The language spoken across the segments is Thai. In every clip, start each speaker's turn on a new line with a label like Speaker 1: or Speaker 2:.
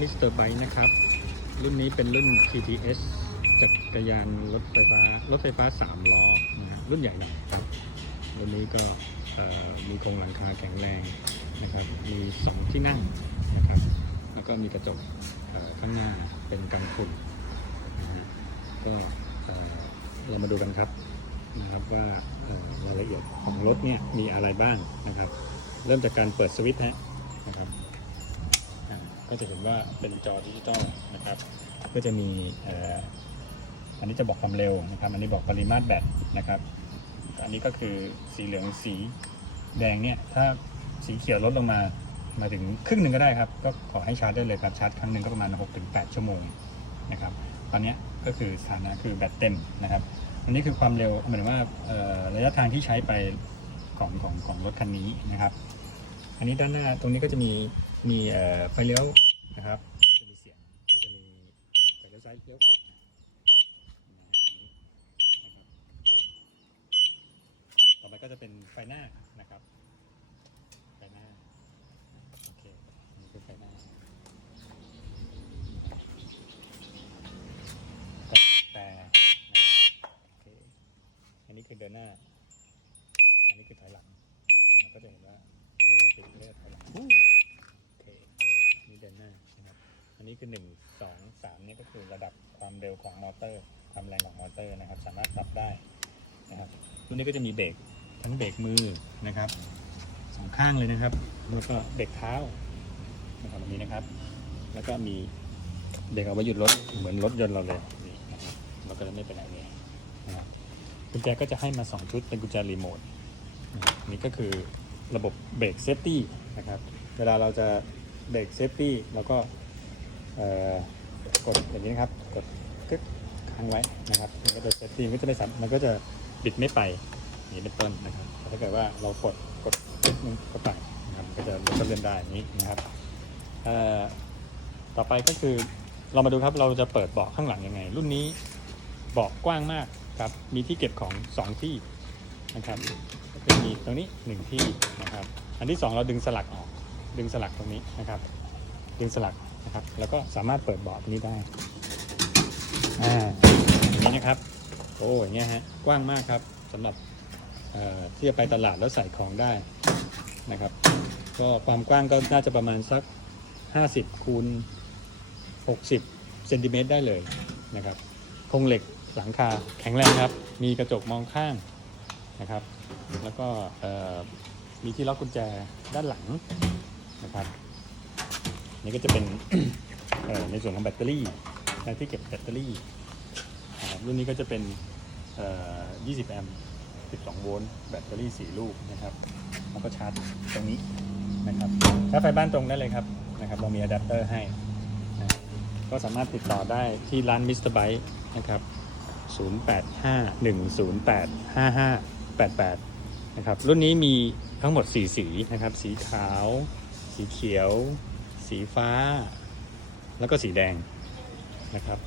Speaker 1: Mr. Bike นะครับ รุ่นนี้เป็นรุ่น TTS จักรยานรถไฟฟ้า รถไฟฟ้า 3 ล้อนะรุ่นใหญ่หน่อยครับรุ่นนี้ก็มีโครงหลังคาแข็งแรงนะครับ มี 2 ที่นั่งนะครับ แล้วก็มีกระจกข้างหน้าเป็นกันฝุ่นก็เรามาดูกันครับนะครับว่ารายละเอียดของรถเนี่ยมีอะไรบ้างนะครับ เริ่มจากการเปิดสวิตช์ฮะ ก็จะเห็นว่าเป็นจอดิจิตอลนะครับ ก็จะมีอันนี้จะบอกความเร็วนะครับ อันนี้บอกปริมาตรแบตนะครับ อันนี้ก็คือสีเหลืองสีแดงเนี่ยถ้าสีเขียวลดลงมามาถึงครึ่งหนึ่งก็ได้ครับ ก็ขอให้ชาร์จได้เลยครับชาร์จครั้งหนึ่งก็ประมาณ 6-8 ชั่วโมงนะครับ ตอนนี้ก็คือสถานะคือแบตเต็มนะครับ อันนี้คือความเร็วหมายถึงว่าระยะทางที่ใช้ไปของของของรถคันนี้นะครับ อันนี้ด้านหน้าตรงนี้ก็จะมี มีไฟเลี้ยวนะครับ ก็จะมีเสียงก็จะมีไฟเลี้ยวซ้ายเลี้ยวขวาต่อไปก็จะเป็นไฟหน้านะครับ ไฟหน้าโอเคอันนี้คือไฟหน้าแต่นะครับโอเคอันนี้คือเดินหน้า อันนี้คือถอยหลังนะก็จะเห็นว่าติดเลือดถอยหลังอู้โอเคนี่เดินหน้านะครับ อั นี้คือหนึ่งสองสามนี่ก็คือระดับความเร็วของมอเตอร์ความแรงของมอเตอร์นะครับ สามารถปรับได้นะครับรุ่นนี้ก็จะมีเบรกทั้งเบรกมือนะครับสองข้างเลยนะครับแล้วก็เบรกเท้านะครับแบบนี้นะครับ แล้วก็มีเบรกเอาไว้หยุดรถเหมือนรถยนต์เราเลยนี่นะครับเราก็จะไม่เป็นไรนี่ยนะครับกุญแจก็จะให้มาสองชุดเป็นกุญแจรีโมทนี่ก็คือระบบเบรกเซฟตี้นะครับ เวลาเราจะเบรกเซฟตี้เราก็ กดอย่างนี้นะครับ กดกึ๊กค้างไว้นะครับ มันก็จะเซฟตี้มันก็จะไม่สามมันก็จะบิดไม่ไปนี้เป็นต้นนะครับแต่ถ้าเกิดว่าเรากดกดกึ๊กนึงเข้าไปนะครับมันก็จะลดเลื่อนได้อย่างนี้นะครับต่อไปก็คือเรามาดูครับเราจะเปิดเบาะข้างหลังยังไง รุ่นนี้เบาะกว้างมากครับมีที่เก็บของสองที่นะครับก็มีตรงนี้หนึ่งที่นะครับ อันที่สองเราดึงสลักออก ดึงสลักตรงนี้นะครับ ดึงสลัก นะครับ แล้วก็สามารถเปิดเบาะตรงนี้ได้ อ่าอย่างนี้นะครับ โอ้อย่างเงี้ยฮะ กว้างมากครับสำหรับเอ่อที่จะไปตลาดแล้วใส่ของได้นะครับ ก็ความกว้างก็น่าจะประมาณสัก 50คูณ60เซนติเมตรได้เลยนะครับโครงเหล็กหลังคาแข็งแรงครับ มีกระจกมองข้างนะครับ แล้วก็เอ่อมีที่ล็อกกุญแจด้านหลังนะครับ นี่ก็จะเป็นในส่วนของแบตเตอรี่และที่เก็บแบตเตอรี่รุ่นนี้ก็จะเป็นเอ่อ20 แอมป์ 12 โวลต์ แบตเตอรี่ 4 ลูกนะครับ แล้วก็ชาร์จตรงนี้นะครับชาร์จไฟบ้านตรงได้เลยครับนะครับเรามีอะแดปเตอร์ให้นะก็สามารถติดต่อได้ที่ร้านมิสเตอร์ไบนะครับ0851085588 นะครับ รุ่นนี้มีทั้งหมด 4 สีนะครับ สีขาว สีเขียว สีฟ้า แล้วก็สีแดงนะครับ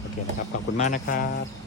Speaker 1: โอเคนะครับ ขอบคุณมากนะครับ